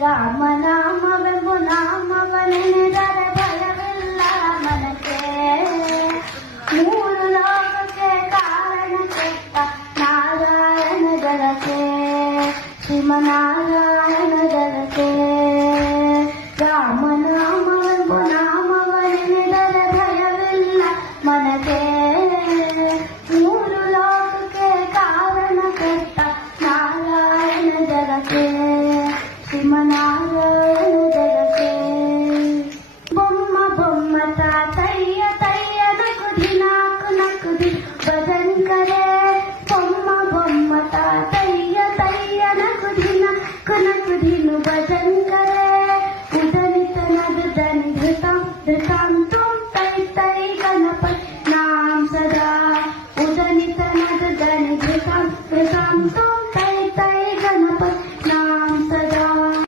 ರಾಮನಾಮವೆಂಬು ನಾಮವನೆನೆದರೆ ಭಯವಿಲ್ಲ ಮನಕ್ಕೆ. ಮೂರು ಲೋಕಕ್ಕೆ ಕಾರಣ ಕೆಟ್ಟ ನಾರಾಯಣ ಜಲಕ್ಕೆ, ಶ್ರೀಮನಾರಾಯಣ ಜಲಕ್ಕೆ. ರಾಮನಾಮವೆಂಬು ನಾಮವನೆನೆದರೆ ಭಯವಿಲ್ಲ ಮನಕ್ಕೆ. ಮೂರು ಲೋಕಕ್ಕೆ ಕಾರಣ ಕೆಟ್ಟ ನಾರಾಯಣ ಜಲಕ್ಕೆ, ಶ್ರೀಮನಾರಾಯಣ ಜಲಕ್ಕೆ. ಬೊಮ್ಮ ಬೊಮ್ಮ ತಾತಯ್ಯ ತಯ್ಯ ನಕುದಿ ನಾಕು ನಕುದಿ ಭಜನ್ ಕರೆ. ಬೊಮ್ಮ ಬೊಮ್ಮ ತಾತಯ್ಯ ತಯ್ಯ ನಕುದಿ ನಾಕು ನಕುದಿನು ಭಜನ್ ಕರೆ.